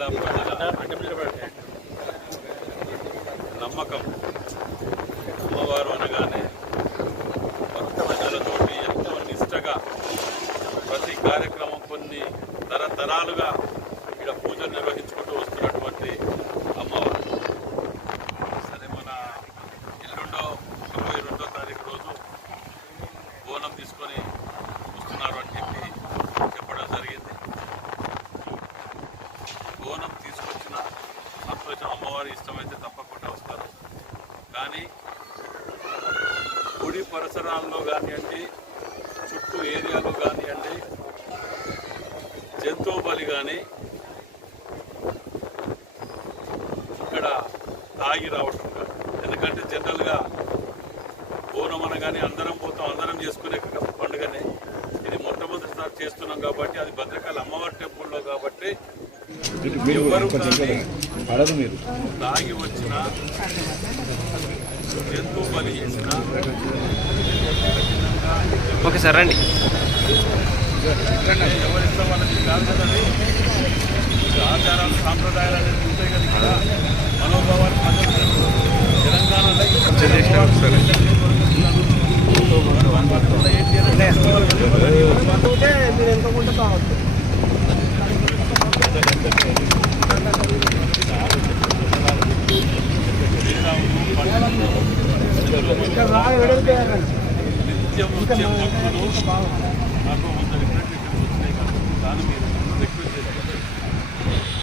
జిల్లా ప్రజల నమ్మకం. అమ్మవారు అనగానే భక్త ప్రజలతోటి ఎంతో నిష్టగా ప్రతి కార్యక్రమం కొన్ని తరతరాలుగా ఇక్కడ పూజలు నిర్వహించుకుంటూ వస్తున్నటువంటి అమ్మవారు. సరే మన ఎల్లుండో ఇరవై రెండో తారీఖు రోజు బోనం తీసుకొని సంతోషం ఇష్టమైతే తప్పకుండా వస్తారు. కానీ గుడి పరిసరాల్లో కానివ్వండి చుట్టూ ఏరియాలో కానివ్వండి జంతువు బలి కానీ ఇక్కడ తాగి రావటం కానీ ఎందుకంటే జనరల్గా బోనం అనగానే అందరం పోతాం అందరం చేసుకునే పండుగనే. ఇది మొట్టమొదటిసారి చేస్తున్నాం కాబట్టి అది భద్రకాళి అమ్మవారి టెంపుల్లో కాబట్టి పడదు మీరు తాగి వచ్చిన జంతువు బలి చేసిన ఓకే సార్ రండి. ఎవరిష్టం వాళ్ళకి కాదు కదండి ఆచారాలు సాంప్రదాయాలు అనేది ఉంటాయి కదా. ఇక్కడ మనోభావాలు నిత్యం వచ్చే భక్తులు నాకు వంద ఇక్కడికి వచ్చినాయి కాబట్టి దాని మీద